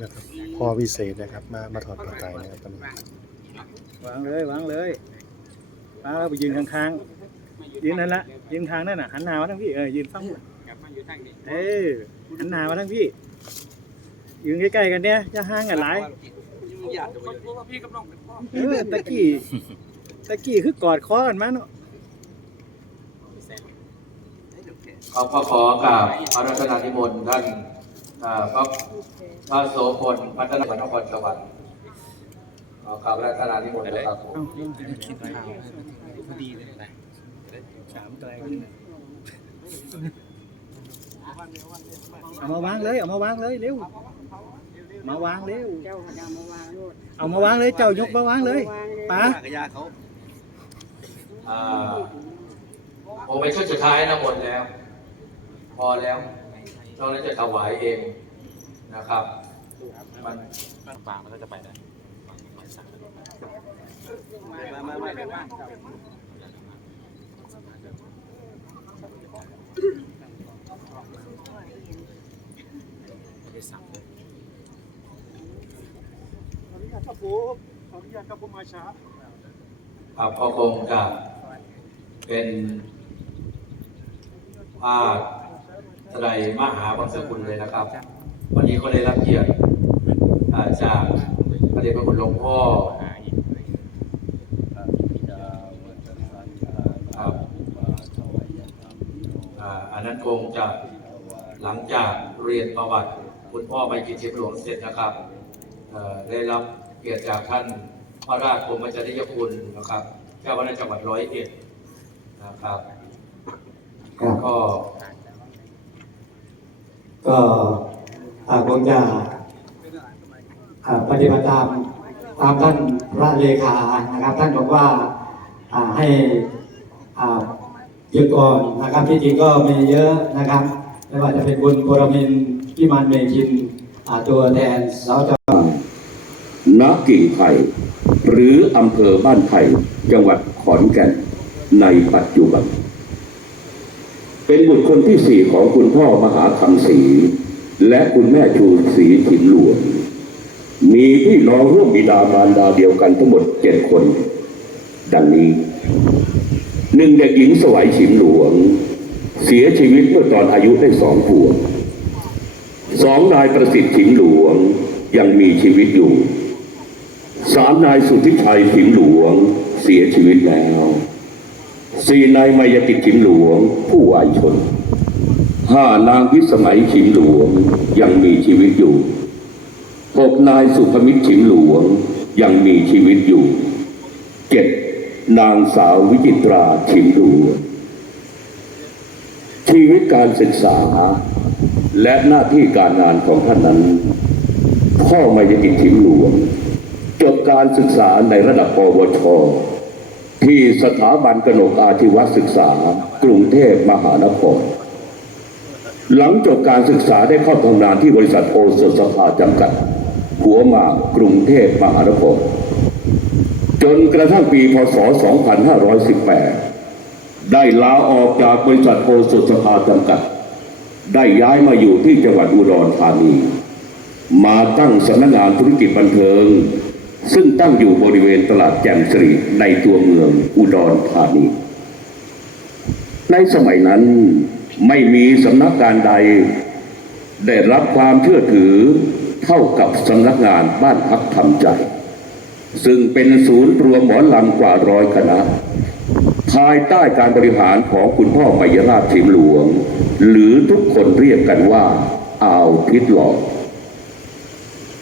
นะครับพ่อวิเศษนะครับ มามาถอดปลั๊กไฟนะครับตอนนี้วางเลยวางเลยวางแล้วไปยืนข้างๆยืนนั่นละยืนข้างนั่นน่ะหันหน้ามาทั้งพี่เออยืนฟังหมดเออหันหน้ามาทั้งพี่ยืนใกล้ๆกันเนี่ยจะห่างกันหลายเออตะกี้ตะกี้คือกอดคอกันมาเนาะ ขอบพระขอกราบพระรัตนานิมนต์ท่านพระพระโสพลพัฒนาจังหวัดนครสวรรค์ขอกราบพระรัตนานิมนต์นะครับผมสามไกลเอามาวางเลย เอามาวางเลยเร็ว มาวางเร็วเจ้าดามาวางโลดเอามาวางเลย เจ้ายกมาวางเลยป๋าอ่าผมเป็นชุดสุดท้ายนะหมดแล้ว พอแล้วตอนนั้นจะถวายเองนะครับ มันปากมันก็จะไปได้ครับผมขออนุญาตครับผมมาช้าครับก็คงจะเป็นภาค แสดงมหาวังสกุลเลยนะครับ วันนี้ก็ได้รับเกียรติจากพระเดชพระคุณหลวงพ่อครับอ่าอันนั้นคงจะหลังจากเรียนประวัติคุณพ่อไปกินเชียหลวงเสร็จนะครับเอ่อได้รับเกียรติจากท่านพระราชพรมจริยคุณนะครับเจ้าคณะจังหวัดร้อยเอ็ดนะครับก็ ก็คงจะปฏิบัติตามตามท่านพระเลขานะครับ ท่านบอกว่าให้หยุดก่อนนะครับที่จริงก็มีเยอะนะครับไม่ว่าจะเป็นบุญปรมินพิมานเมคินตัวแทนสาวจณกิ่งไผ่หรืออำเภอบ้านไผ่จังหวัดขอนแก่นในปัจจุบัน เป็นบุตรคนที่สี่ของคุณพ่อมหาคำศรีและคุณแม่ชูศรีถิ่นหลวงมีพี่น้องร่วมบิดามารดาเดียวกันทั้งหมดเจ็ดคน ดังนี้หนึ่งเด็กหญิงสวัยฉิมหลวง เสียชีวิตเมื่อตอนอายุได้สองขวบสองนายประสิทธิ์ฉิมหลวงยังมีชีวิตอยู่สามนายสุทธิชัยถิมหลวงเสียชีวิตแล้ว สี่นายมายติถิมหลวง ผู้วายชนห้านางวิสมัยฉิมหลวงยังมีชีวิตอยู่หกนายสุภมิตรฉิมหลวงยังมีชีวิตอยู่เจ็ดนางสาววิจิตราฉิมหลวงชีวิตการศึกษา และหน้าที่การงานของท่านนั้น พ่อมายติถิมหลวงจบการศึกษาในระดับปวช ที่สถาบันกนกอาชีวศึกษากรุงเทพมหานคร หลังจบการศึกษาได้เข้าทำงานที่บริษัทโอสถสภาจำกัด หัวมากกรุงเทพมหานคร จนกระทั่งปีพศ 2518 ได้ลาออกจากบริษัทโอสถสภาจำกัด ได้ย้ายมาอยู่ที่จังหวัดอุดรธานี มาตั้งสำนักงานธุรกิจบันเทิง ซึ่งตั้งอยู่บริเวณตลาดแจ่มสิริในตัวเมืองอุดรธานี ในสมัยนั้นไม่มีสำนักงานใด ได้รับความเชื่อถือเท่ากับสำนักงานบ้านพักทำใจ ซึ่งเป็นศูนย์รวมหมอลำกว่าร้อยคณะ ภายใต้การบริหารของคุณพ่อมยราชถิมหลวง หรือทุกคนเรียกกันว่าอ่าวพิษหลอก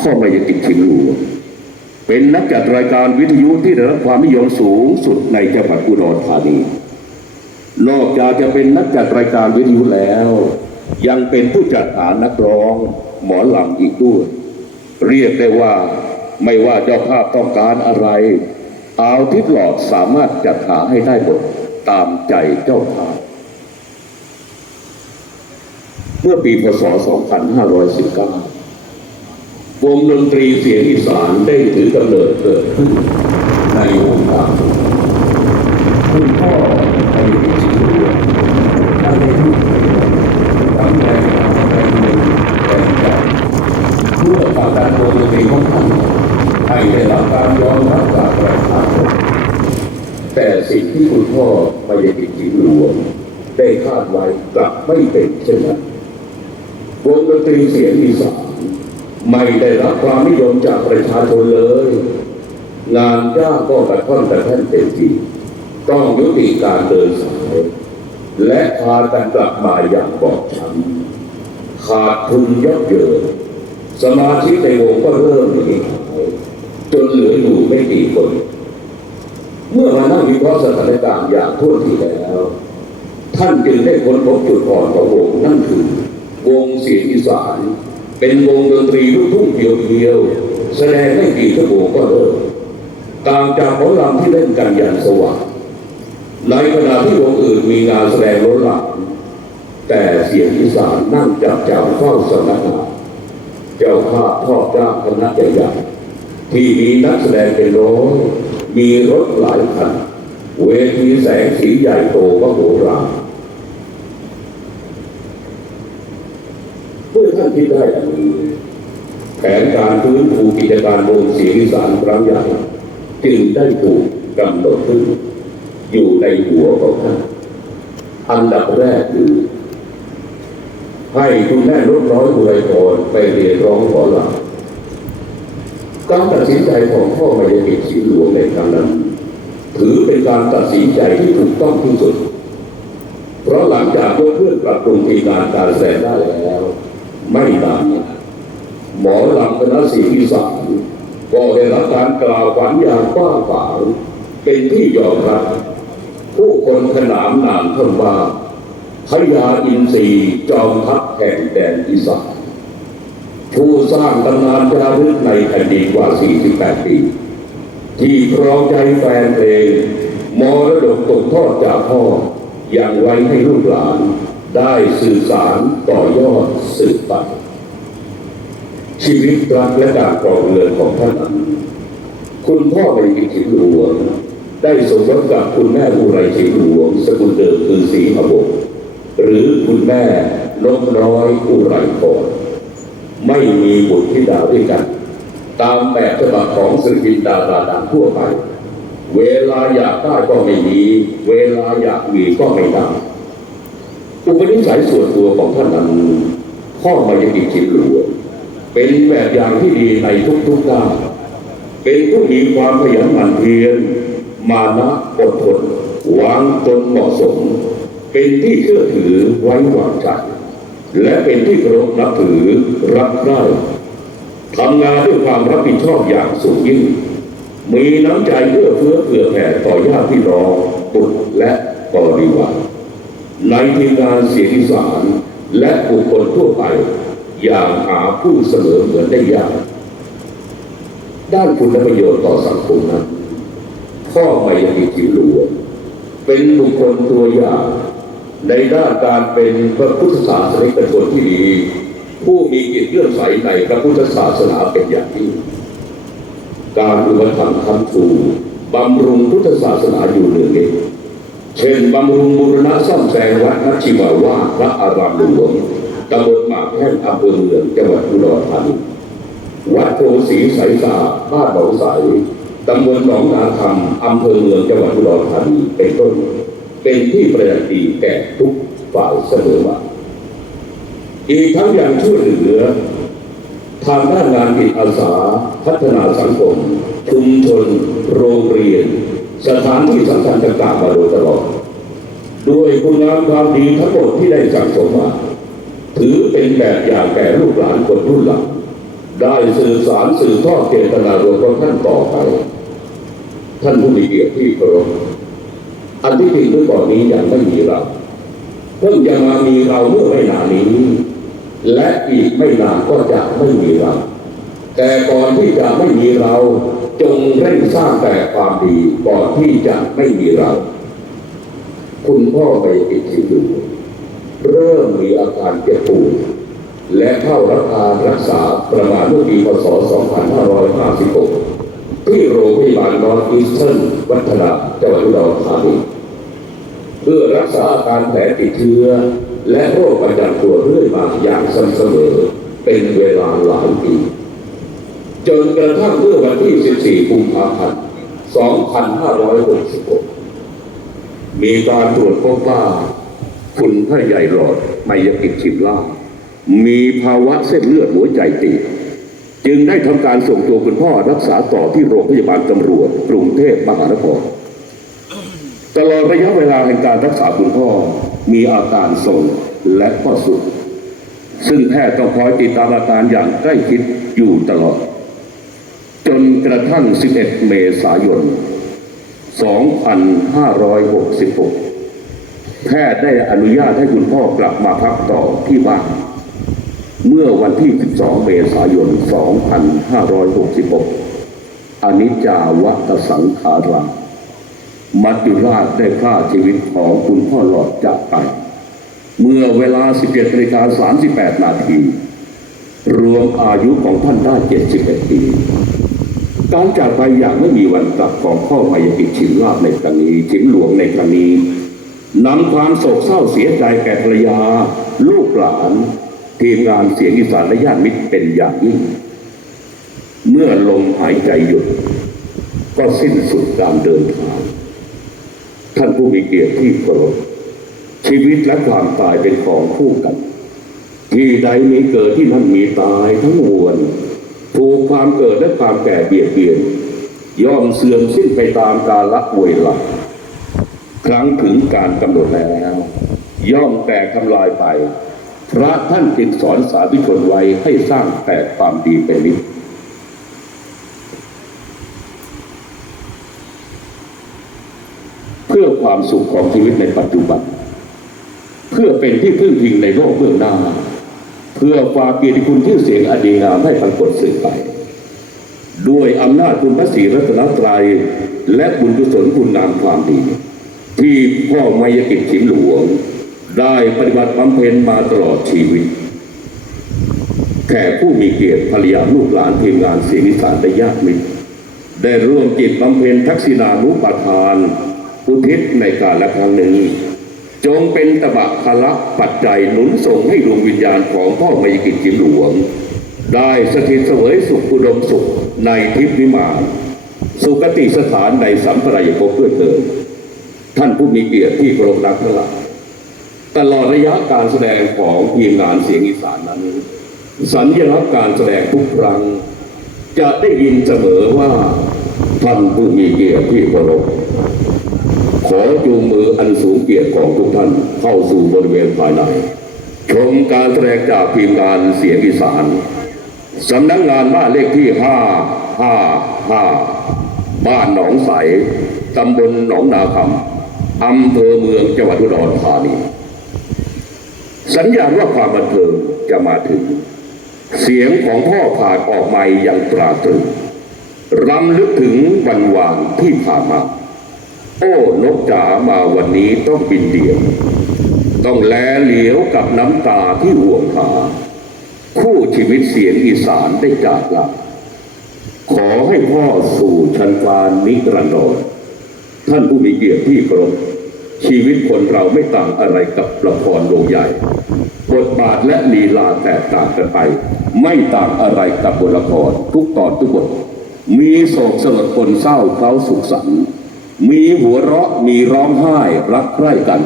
พ่อมยติดถิมหลวง เป็นนักจัดรายการวิทยุที่ได้รับความนิยมสูงสุดในจังหวัดอุดรธานี นอกจากจะเป็นนักจัดรายการวิทยุแล้ว ยังเป็นผู้จัดหานักร้องหมอลำอีกด้วย เรียกได้ว่าไม่ว่าเจ้าภาพต้องการอะไรอาทิศหลอดสามารถจัดหาให้ได้หมดตามใจเจ้าภาพ เมื่อปีพศ 2519 วงดนตรีเสียงอีสานได้ถือกำเนิดเกิดขึ้นในวงการคุณพ่ออายุสิบเดือนท่านได้ทุกตั้งใจทำแรงหนึ่งแรงใจเพื่อทำการวงดนตรีของท่านให้ได้รับการยอมรับจากประชาชนแต่สิ่งที่คุณพ่อมาเยติจิหลวงได้คาดไว้กลับไม่เป็นเช่นนั้นวงดนตรีเสียงอีสาน ไม่ได้รับความนิยมจากประชาชนเลย งานยากก็กระท่อนกระแท่นเต็มทีต้องยุติการเดินสายและพากันกลับมาอย่างบอบช้ำขาดทุนยับเยินสมาชิกในวงก็เริ่มหนีหายจนเหลืออยู่ไม่กี่คน เมื่อมานั่งวิเคราะห์สถานการณ์อย่างทั่วทีแล้ว ท่านจึงได้ค้นพบจุดอ่อนของวงนั่นคือวงเสียงอีสาน เป็นวงดนตรีลูกทุ่งเดียวๆแสดงไม่กี่ชั่วโมงก็เลิกต่างจากหมอลำที่เล่นกันอย่างสว่างในขณะที่วงอื่นมีงานแสดงล้นหลามแต่เสียงอีสานนั่งจับจ่าเฝ้าสำนักงานเจ้าภาพทอดจ้างคณะใหญ่ๆที่มีนักแสดงเป็นร้อยมีรถหลายคัน เวทีแสงสีใหญ่โตก็โหฬารเมื่อท่าน คิดได้ดังแผนการฟื้นฟูกิจการวงเสียงอีสานครั้งใหญ่จึงได้ถูกกำหนดขึ้น อยู่ในหัวของท่านอันดับแรกคือให้คุณแม่ลดน้อยอุไรพรไปเรียนร้องขอลาการตัดสินใจของพ่อมายากิจสิงห์หลวงในครั้งนั้น ถือเป็นการตัดสินใจที่ถูกต้องที่สุด เพราะหลังจากยกเพื่อนปรับปรุงทีมงานการแสดงได้แล้ว ไม่นานหมอลำคณะศรีอีสานก็ได้รับการกล่าวขวัญอย่างกว้างขวางเป็นที่ยอมรับผู้คนขนามนามท่านว่าพญาอินทรีจอมทัพแห่งแดนอีสานผู้สร้างตำนานจารึกในแผ่นดินกว่า 48 ปี ที่ครองใจแฟนเพลงมรดกตกทอดจากพ่ออย่างไว้ให้ลูกหลาน ได้สื่อสารต่อยอดสืบไปชีวิตรักและการครองเรือนของท่านนั้นคุณพ่อในกิจหลวง ได้สมรสกับคุณแม่อุไรชิหลวง สกุลเดิมคือศรีหบกหรือคุณแม่นกน้อยอุไรพรไม่มีบุตรธิดาด้วยกัน ตามแบบฉบับของศิลปินดาราดังทั่วไป เวลาอยากได้ก็ไม่มี เวลาอยากมีก็ไม่ได้ อุปนิสัยส่วนตัวของท่านนั้นพ่อมายากิจิตหลวงเป็นแบบอย่างที่ดีในทุกๆด้านเป็นผู้มีความขยันหมั่นเพียรมานะอดทนวางตนเหมาะสม เป็นที่เชื่อถือไว้วางใจและเป็นที่เคารพนับถือรักใคร่ทำงานด้วยความรับผิดชอบอย่างสูงยิ่ง มีน้ำใจเอื้อเฟื้อเผื่อแผ่ต่อญาติพี่น้องบุตรและบริวาร ในทีมงานเสียงอีสานและบุคคลทั่วไป อย่างหาผู้เสมอเหมือนได้ยาก ด้านคุณประโยชน์ต่อสังคมนั้นพ่อไม่ยังมีจิ๋วหลวงเป็นบุคคลตัวอย่าง ในด้านการเป็นพระพุทธศาสนิกชนที่ดี ผู้มีจิตเลื่อมใสในพระพุทธศาสนาเป็นอย่างยิ่งการอุปถัมภ์คำชูบำรุงพุทธศาสนาอยู่เนืองนี้ เช่นบำรุงบูรณะซ่อมแซมวัดนัชชิมาวาพระอารามหลวงตำบลหมากแท่นอำเภอเมืองจังหวัดอุดรธานีวัดโพศรีใสสาบ้านหนองใสตำบลหนองนาคำอำเภอเมืองจังหวัดอุดรธานีเป็นต้น เป็นที่ประดับดีแก่ทุกฝ่ายเสมอมาอีกทั้งยังช่วยเหลือทางด้านงานจิตอาสา พัฒนาสังคมชุมชนโรงเรียน สถานที่สำคัญต่างๆมาโดยตลอดด้วยคุณงามความดีทั้งหมดที่ได้สั่งสมมา ถือเป็นแบบอย่างแก่ลูกหลานคนรุ่นหลังได้สื่อสารสื่อทอดเจตนารมณ์ของท่านต่อไป ท่านผู้มีเกียรติที่เคารพอันที่จริงเมื่อก่อนนี้ยังไม่มีเราเพิ่งจะมามีเราเมื่อไม่นานนี้ และอีกไม่นานก็จะไม่มีเรา แต่ก่อนที่จะไม่มีเราจงเร่งสร้างแต่ความดีก่อนที่จะไม่มีเรา คุณพ่อไปติดชิดูเริ่มมีอาการเจ็บป่วยและเข้ารับการรักษาประมาณเมื่อปีพศ 2556 ที่โรงพยาบาลนอร์ทอีสเทิร์นวัฒนาจังหวัดอุดรธานีเพื่อรักษาอาการแผลติดเชื้อ และโรคประจำตัวเรื่อยมาอย่างสม่ำเสมอเป็นเวลาหลายปี จนกระทั่งเมื่อวันที่ 14กุมภาพันธ์ 2566 มีการตรวจพบว่าคุณพระใหญ่หลอดไมยกิจชิมล่า มีภาวะเส้นเลือดหัวใจตีบจึงได้ทำการส่งตัวคุณพ่อรักษาต่อที่โรงพยาบาลตำรวจกรุงเทพมหานครตลอดระยะเวลาแห่งการรักษาคุณพ่อมีอาการทรงและก็สุด ซึ่งแพทย์ต้องคอยติดตามอาการอย่างใกล้ชิดอยู่ตลอด กระทั่ง 11 เมษายน 2566 แพทย์ได้อนุญาตให้คุณพ่อกลับมาพักต่อที่บ้าน เมื่อวันที่ 12 เมษายน 2566 อนิจจาวัตสังขารามัจจุราชได้ฆ่าชีวิตของคุณพ่อหลอดจากไป เมื่อเวลา 17นาฬิกา38 นาที รวมอายุของท่านได้ 71 ปี การจากไปอย่างไม่มีวันกลับของพ่อมายกิจชิมลาบในครั้งนี้ชิมหลวงในครั้งนี้นำความโศกเศร้าเสียใจแก่ภรรยา ลูกหลาน ทีมงานเสียงอีสานและญาติมิตรเป็นอย่างยิ่ง เมื่อลมหายใจหยุด ก็สิ้นสุดการเดินทางท่านผู้มีเกียรติที่เคารพชีวิตและความตายเป็นของคู่กัน ที่ใดมีเกิดที่นั่นมีตายทั้งมวล ถูกความเกิดและความแก่เบียดเบียน ย่อมเสื่อมสิ้นไปตามกาลเวลาครั้งถึงการกำหนดแล้ว ย่อมแตกทำลายไป พระท่านจึงสอนสาธุชนไว้ให้สร้างแต่ความดีเป็นนิเพื่อความสุขของชีวิตในปัจจุบัน เพื่อเป็นที่พึ่งพิงในโลกเบื้องหน้า พื่อความเกียรติคุณที่อเสียงอดีงามให้ปรากฏสืบไป ด้วยอำนาจคุณพระศรีรัตนตรัยและบุญกุศลคุณงามความดี ที่พ่อมายกิจฉิมหลวง ได้ปฏิบัติบำเพ็ญมาตลอดชีวิตแขกผู้มีเกียรติภรรยาลูกหลานทีมงานเสียงอีสานและญาติมิตรได้ร่วมจิตบำเพ็ญทักษิณานุปทาน อุทิศในการละครั้งหนึ่ง จงเป็นตบะพละปัจจัยหนุนส่งให้ดวงวิญญาณของพ่อมายกิจจิมหลวง ได้สถิตเสวยสุขอุดมสุขในทิพย์วิมานสุคติสถานในสัมปรายภพเพื่อเกิดท่านผู้มีเกียรติที่เคารพรักทั้งหลายตลอดระยะการแสดงของทีมงานเสียงอีสานนั้น สัญลักษณ์การแสดงทุกครั้ง จะได้ยินเสมอว่าท่านผู้มีเกียรติที่เคารพ ขอจูงมืออันสูงเกียรติของทุกท่านเข้าสู่บริเวณภายใน ชมการแสดงจากทีมงานเสียงอีสานสำนักงานบ้านเลขที่ 5 5 5 บ้านหนองใส ตำบลหนองนาคำอำเภอเมืองจังหวัดอุดรธานี สัญญาณว่าความบันเทิงจะมาถึง เสียงของพ่อผ่านออกมาอย่างตราตรึงรำลึกถึงวันวานที่ผ่านมา โอ้นกจ๋ามาวันนี้ต้องบินเดี่ยว ต้องแลเหลียวกับน้ำตาที่ห่วงหา คู่ชีวิตเสียงอีสานได้จากลาขอให้พ่อสู่ชันฟานนิรันดรท่านผู้มีเกียรติที่เคารพชีวิตคนเราไม่ต่างอะไรกับละครโรงใหญ่ บทบาทและลีลาแตกต่างกันไป ไม่ต่างอะไรกับบทละครทุกตอนทุกบท มีโศกสลดปนเศร้าเขาสุขสันต์ มีหัวเราะมีร้องไห้รักใคร่กัน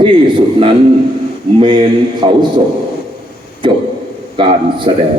ที่สุดนั้นเมนเผาศพจบการแสดง